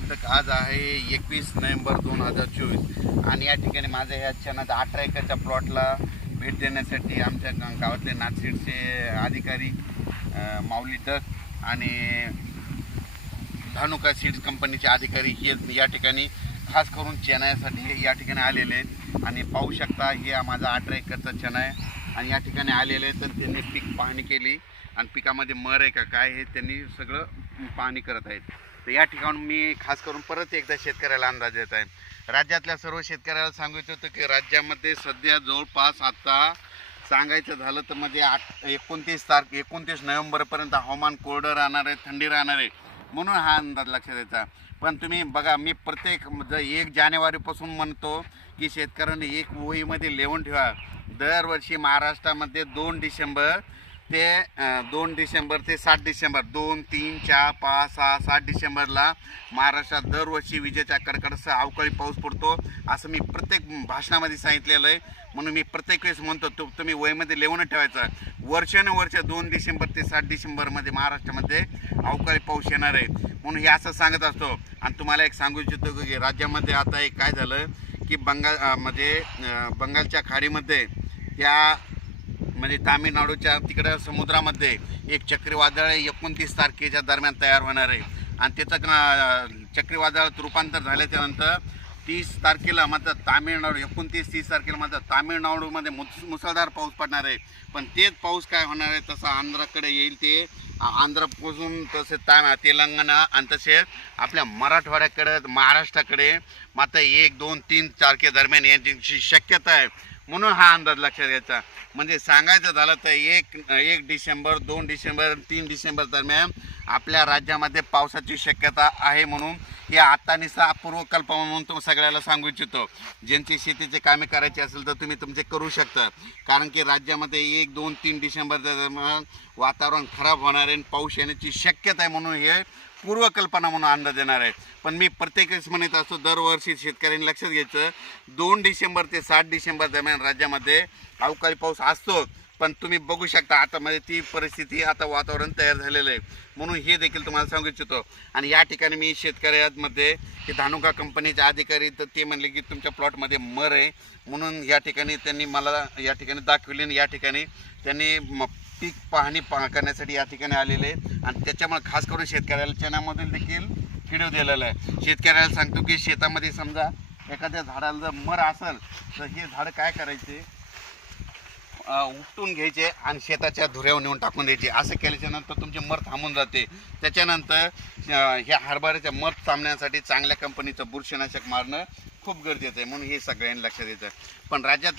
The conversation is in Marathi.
प्राप्तक आज आहे एकवीस नोव्हेंबर दोन हजार चोवीस. आणि या ठिकाणी माझ्या ह्या क्षणात अठरा एकरच्या प्लॉटला भेट देण्यासाठी आमच्या गा- गावातले नागसीडचे अधिकारी माऊली टक आणि धानुका सीड्स कंपनीचे अधिकारी हे या ठिकाणी खास करून चेन्नईसाठी या ठिकाणी आलेले आहेत. आणि पाहू शकता हे माझा अठरा एकरचा चणा आहे. आणि या ठिकाणी आलेले तर त्यांनी पीक पाहणी केली. आणि पिकामध्ये मर आहे का काय हे त्यांनी सगळं पाहणी करत आहेत. तर या ठिकाणून मी खास करून परत एकदा शेतकऱ्याला अंदाज देत आहे. राज्यातल्या सर्व शेतकऱ्याला सांगू होतं की राज्यामध्ये सध्या जवळपास आता सांगायचं झालं तर म्हणजे आठ एकोणतीस तारखे एकोणतीस नोव्हेंबरपर्यंत हवामान कोरडं राहणार आहे थंडी राहणार आहे म्हणून हा अंदाज लक्षात द्यायचा पण तुम्ही बघा मी प्रत्येक ज एक जानेवारीपासून म्हणतो की शेतकऱ्यांनी एक वहीमध्ये लिहून ठेवा. दरवर्षी महाराष्ट्रामध्ये दोन डिसेंबर ते दोन डिसेंबर ते सात डिसेंबर दोन तीन चार पाच सहा सात डिसेंबरला महाराष्ट्रात दरवर्षी विजेच्या कडकडासह अवकाळी पाऊस पडतो असं मी प्रत्येक भाषणामध्ये सांगितलेलं आहे. म्हणून मी प्रत्येक वेळेस म्हणतो तो तुम्ही वयमध्ये लिहून ठेवायचं. वर्षानुवर्ष दोन डिसेंबर ते सात डिसेंबरमध्ये महाराष्ट्रामध्ये अवकाळी पाऊस येणार आहे. म्हणून हे असं सांगत असतो. आणि तुम्हाला एक सांगू इच्छितो की राज्यामध्ये आता एक काय झालं की बंगाल म्हणजे बंगालच्या खाडीमध्ये त्या म्हणजे तामिळनाडूच्या तिकडं समुद्रामध्ये एक चक्रीवादळ एकोणतीस तारखेच्या दरम्यान तयार होणार आहे. आणि त्याचं चक्रीवादळात रूपांतर झाल्याच्यानंतर तीस तारखेला मात्र तामिळनाडू एकोणतीस तीस तारखेला मात्र तामिळनाडूमध्ये मुस मुसळधार पाऊस पडणार आहे. पण तेच पाऊस काय होणार आहे तसं आंध्राकडे येईल ते. आंध्रपासून आंध्रापासून तसे ता तेलंगणा आणि तसेच आपल्या मराठवाड्याकडे महाराष्ट्राकडे मात्र एक दोन तीन तारखेदरम्यान यांची शक्यता आहे. म्हणून हा अंदाज लक्षात घ्यायचा. म्हणजे सांगायचं झालं तर एक एक डिसेंबर दोन डिसेंबर तीन डिसेंबर दरम्यान आपल्या राज्यामध्ये पावसाची शक्यता आहे म्हणून हे आता निसा पूर्वकल्प म्हणून तुम्ही सगळ्याला सांगू इच्छितो. ज्यांची शेतीचे कामे करायची असेल तर तुम्ही तुमचे करू शकता. कारण की राज्यामध्ये एक दोन तीन डिसेंबर दरम्यान वातावरण खराब होणार आहे आणि पाऊस येण्याची शक्यता आहे म्हणून हे पूर्वकल्पना म्हणून अंदाज देणार आहे पण मी प्रत्येकच म्हणत असतो दरवर्षी शेतकऱ्यांनी लक्षात घ्यायचं दोन डिसेंबर ते सात डिसेंबर दरम्यान राज्यामध्ये अवकाळी पाऊस असतो. पण तुम्ही बघू शकता आता म्हणजे ती परिस्थिती आता वातावरण तयार झालेलं आहे. म्हणून हे देखील तुम्हाला सांगू इच्छितो. आणि या ठिकाणी मी शेतकऱ्यांमध्ये हे धानुका कंपनीचे अधिकारी तर ते म्हणले की तुमच्या प्लॉटमध्ये मर आहे. म्हणून या ठिकाणी त्यांनी मला या ठिकाणी दाखवली आणि या ठिकाणी त्यांनी म- पीक पाहणी पा करण्यासाठी या ठिकाणी आलेले आहेत. आणि त्याच्यामुळे खास करून शेतकऱ्याला चण्यामधील देखील व्हिडिओ दिलेला आहे. शेतकऱ्याला सांगतो की शेतामध्ये समजा एखाद्या झाडाला जर मर असेल तर हे झाड काय करायचे? उपटून घ्यायचे आणि शेताच्या धुऱ्यावर नेऊन टाकून द्यायचे. असं केल्याच्यानंतर तुमची मर थांबून जाते. त्याच्यानंतर ह्या हरभऱ्याच्या मर थांबण्यासाठी चांगल्या कंपनीचं बुरशीनाशक मारणं खूप गरजेचं आहे. म्हणून हे सगळ्यांनी लक्षात द्यायचं पण राज्यात